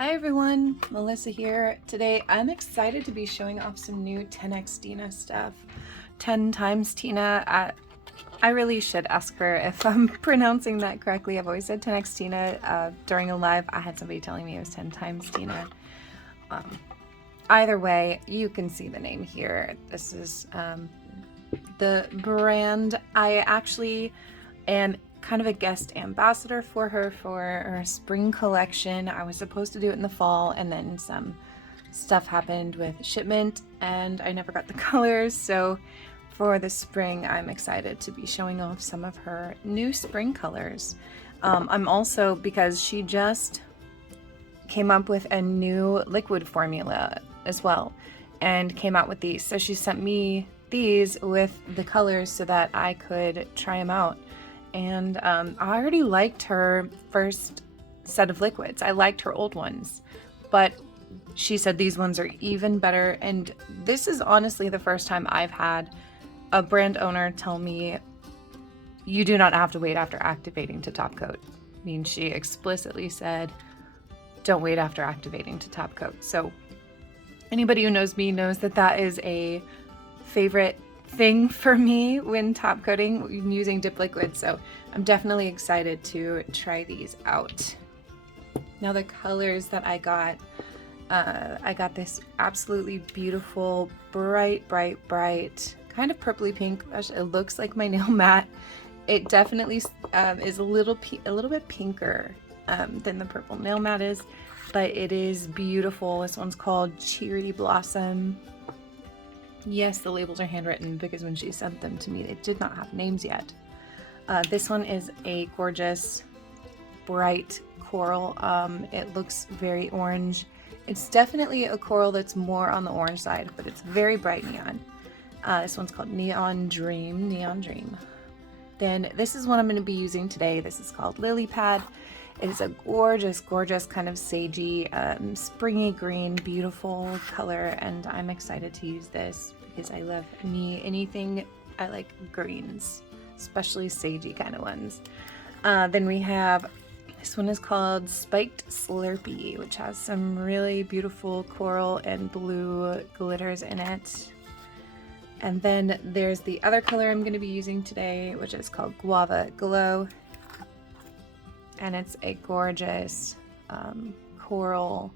Hi everyone, Melissa here. Today I'm excited to be showing off some new 10x Tina stuff. 10 times Tina. I really should ask her if I'm pronouncing that correctly. I've always said 10x Tina. During a live, I had somebody telling me it was 10 times Tina. Either way, you can see the name here. This is the brand. I actually am kind of a guest ambassador for her spring collection. I was supposed to do it in the fall, and then some stuff happened with shipment and I never got the colors. So for the spring, I'm excited to be showing off some of her new spring colors. I'm also, because she just came up with a new liquid formula as well and came out with these. So she sent me these with the colors so that I could try them out. And I already liked her first set of liquids. I liked her old ones, but she said these ones are even better. And this is honestly the first time I've had a brand owner tell me you do not have to wait after activating to top coat. I mean, she explicitly said, don't wait after activating to top coat. So anybody who knows me knows that that is a favorite thing for me when top coating using dip liquid. So I'm definitely excited to try these out. Now the colors that I got this absolutely beautiful, bright, kind of purpley pink. It looks like my nail mat. It definitely is a little bit pinker than the purple nail mat is, but it is beautiful. This one's called Cherry Blossom. Yes, the labels are handwritten because when she sent them to me, they did not have names yet. This one is a gorgeous, bright coral. It looks very orange. It's definitely a coral that's more on the orange side, but it's very bright neon. This one's called Neon Dream. Then this is what I'm going to be using today. This is called Lily Pad. It is a gorgeous kind of sagey, springy green, beautiful color, and I'm excited to use this because I love anything. I like greens, especially sagey kind of ones. Then we have, this one is called Spiked Slurpee, which has some really beautiful coral and blue glitters in it. And then there's the other color I'm going to be using today, which is called Guava Glow. And it's a gorgeous coral,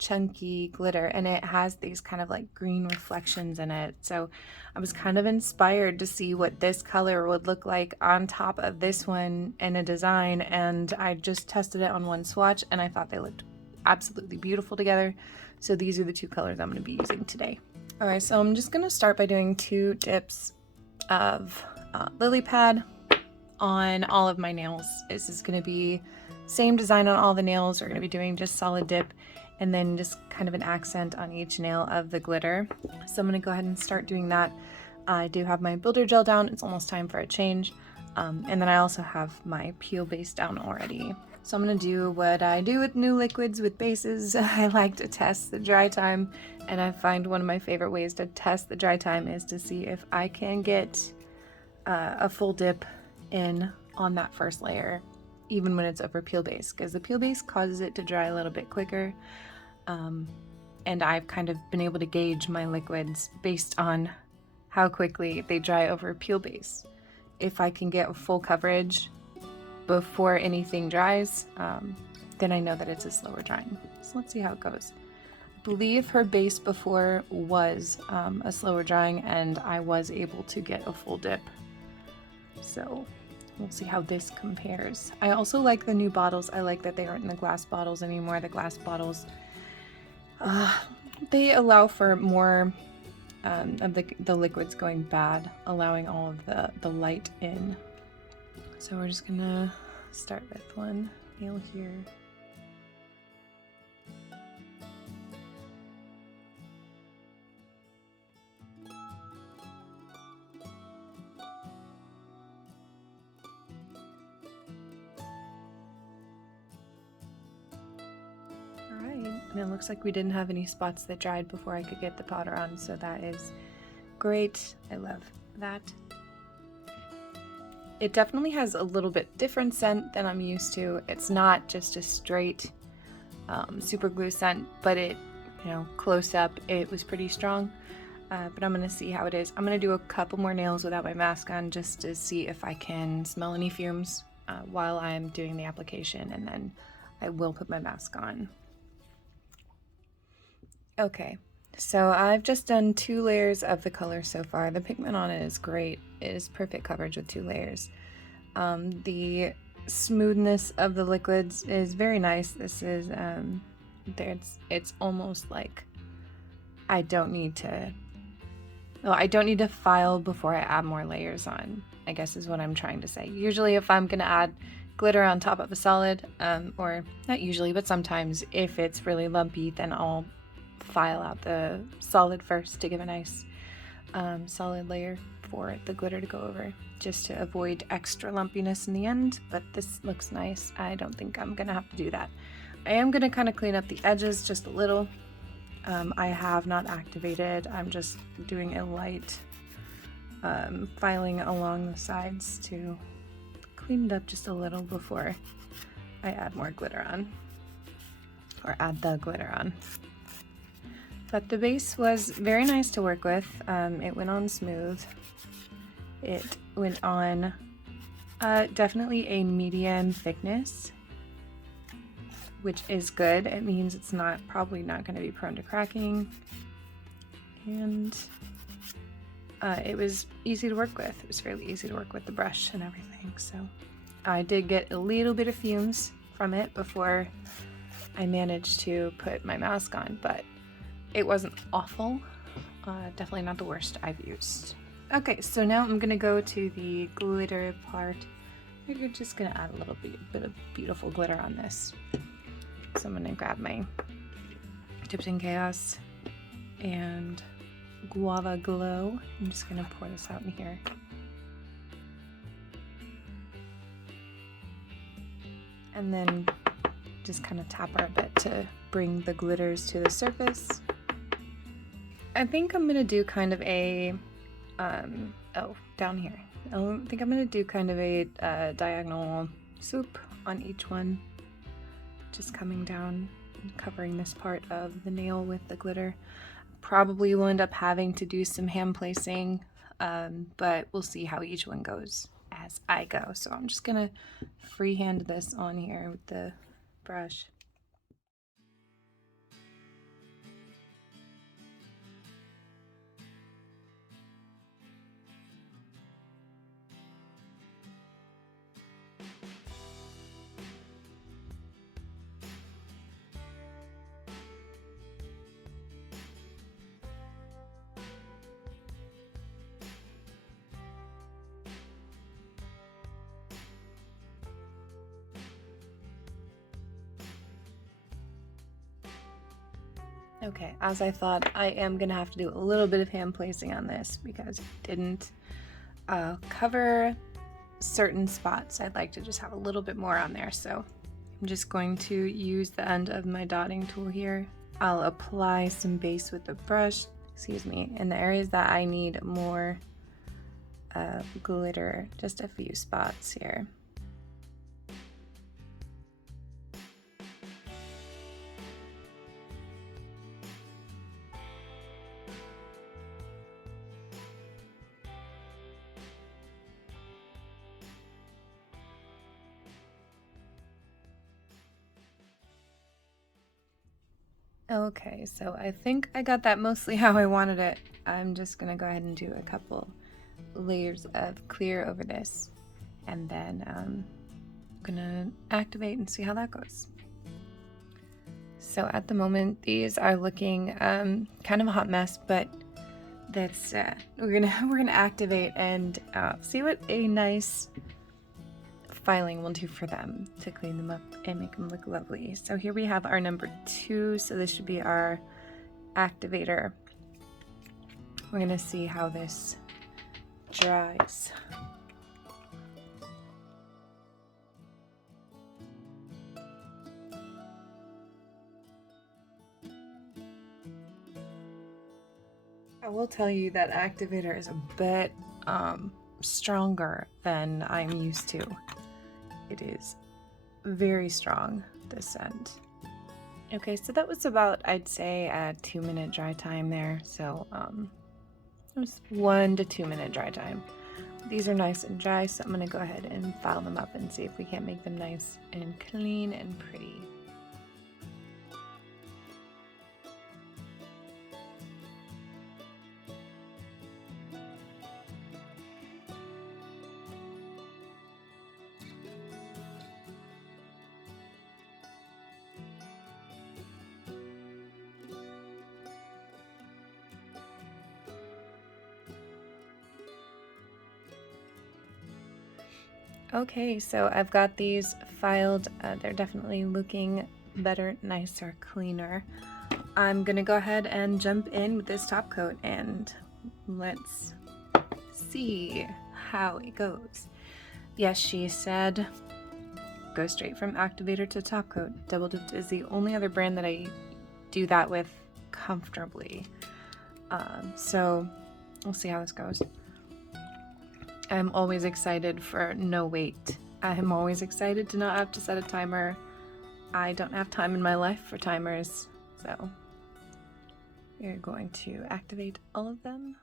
chunky glitter, and it has these kind of like green reflections in it. So I was kind of inspired to see what this color would look like on top of this one in a design, and I just tested it on one swatch and I thought they looked absolutely beautiful together. So these are the two colors I'm going to be using today. Alright, so I'm just going to start by doing 2 dips of Lily Pad on all of my nails. This is going to be same design on all the nails. We're going to be doing just solid dip and then just kind of an accent on each nail of the glitter. So I'm going to go ahead and start doing that. I do have my builder gel down. It's almost time for a change. And then I also have my peel base down already. So I'm going to do what I do with new liquids with bases. I like to test the dry time, and I find one of my favorite ways to test the dry time is to see if I can get a full dip in on that first layer, even when it's over peel base, because the peel base causes it to dry a little bit quicker. And I've kind of been able to gauge my liquids based on how quickly they dry over peel base. If I can get a full coverage before anything dries, then I know that it's a slower drying. So let's see how it goes. I believe her base before was a slower drying, and I was able to get a full dip. So we'll see how this compares. I also like the new bottles. I like that they aren't in the glass bottles anymore. The glass bottles, they allow for more of the liquids going bad, allowing all of the light in. So we're just gonna start with one nail here. And it looks like we didn't have any spots that dried before I could get the powder on, so that is great. I love that. It definitely has a little bit different scent than I'm used to. It's not just a straight super glue scent, but it, you know, close up, it was pretty strong. But I'm gonna see how it is. I'm gonna do a couple more nails without my mask on just to see if I can smell any fumes while I'm doing the application, and then I will put my mask on. Okay, so I've just done 2 layers of the color so far. The pigment on it is great. It is perfect coverage with 2 layers. The smoothness of the liquids is very nice. This is it's almost like I don't need to file before I add more layers on, I guess is what I'm trying to say. Usually if I'm gonna add glitter on top of a solid, or not usually, but sometimes if it's really lumpy, then I'll file out the solid first to give a nice solid layer for the glitter to go over, just to avoid extra lumpiness in the end. But this looks nice. I don't think I'm gonna have to do that. I am gonna kind of clean up the edges just a little. I have not activated. I'm just doing a light filing along the sides to clean it up just a little before I add more glitter on, or add the glitter on. But the base was very nice to work with. It went on smooth. It went on definitely a medium thickness, which is good. It means it's probably not going to be prone to cracking. And it was easy to work with. It was fairly easy to work with the brush and everything. So I did get a little bit of fumes from it before I managed to put my mask on, but it wasn't awful. Definitely not the worst I've used. Okay, so now I'm gonna go to the glitter part. You're just gonna add a little bit of beautiful glitter on this. So I'm gonna grab my Dipp'd in Chaos and Guava Glow. I'm just gonna pour this out in here. And then just kind of tap her a bit to bring the glitters to the surface. I think I'm gonna do kind of a, down here. I think I'm gonna do kind of a diagonal swoop on each one. Just coming down and covering this part of the nail with the glitter. Probably will end up having to do some hand placing, but we'll see how each one goes as I go. So I'm just gonna freehand this on here with the brush. Okay, as I thought, I am gonna have to do a little bit of hand placing on this because it didn't cover certain spots. I'd like to just have a little bit more on there, so I'm just going to use the end of my dotting tool here. I'll apply some base with the brush, in the areas that I need more glitter, just a few spots here. Okay, so I think I got that mostly how I wanted it. I'm just gonna go ahead and do a couple layers of clear over this, and then I'm gonna activate and see how that goes. So at the moment, these are looking kind of a hot mess, but that's we're gonna activate and see what a nice filing will do for them to clean them up and make them look lovely. So here we have our number 2, so this should be our activator. We're gonna see how this dries. I will tell you that activator is a bit stronger than I'm used to. It is very strong, this scent. Okay, so that was about, I'd say, a 2-minute dry time there. So it was 1 to 2 minute dry time. These are nice and dry, so I'm gonna go ahead and file them up and see if we can't make them nice and clean and pretty. Okay, so I've got these filed. They're definitely looking better, nicer, cleaner. I'm gonna go ahead and jump in with this top coat and let's see how it goes. Yes, she said go straight from activator to top coat. Dipp'd is the only other brand that I do that with comfortably. So we'll see how this goes. I'm always excited for no wait. I'm always excited to not have to set a timer. I don't have time in my life for timers, so we're going to activate all of them.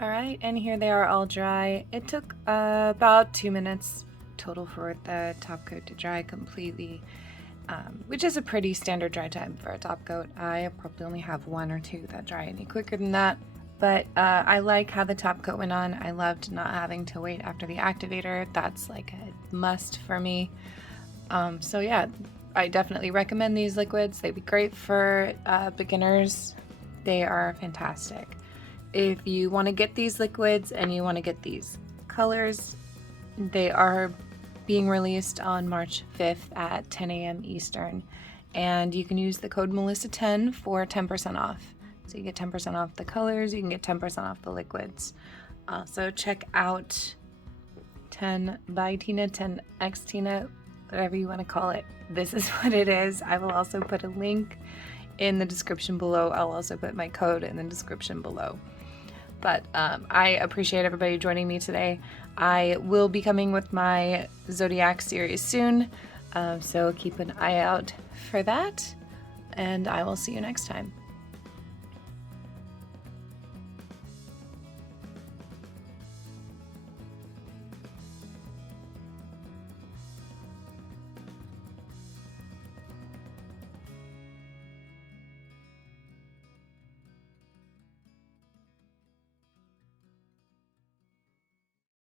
All right, and here they are all dry. It took about 2 minutes total for the top coat to dry completely, which is a pretty standard dry time for a top coat. I probably only have 1 or 2 that dry any quicker than that, but I like how the top coat went on. I loved not having to wait after the activator. That's like a must for me. So yeah, I definitely recommend these liquids. They'd be great for beginners. They are fantastic. If you want to get these liquids and you want to get these colors, they are being released on March 5th at 10 a.m. Eastern. And you can use the code Melissa10 for 10% off. So you get 10% off the colors, you can get 10% off the liquids. So check out 10 by Tina, 10x Tina, whatever you want to call it. This is what it is. I will also put a link in the description below. I'll also put my code in the description below. But I appreciate everybody joining me today. I will be coming with my Zodiac series soon, so keep an eye out for that, and I will see you next time.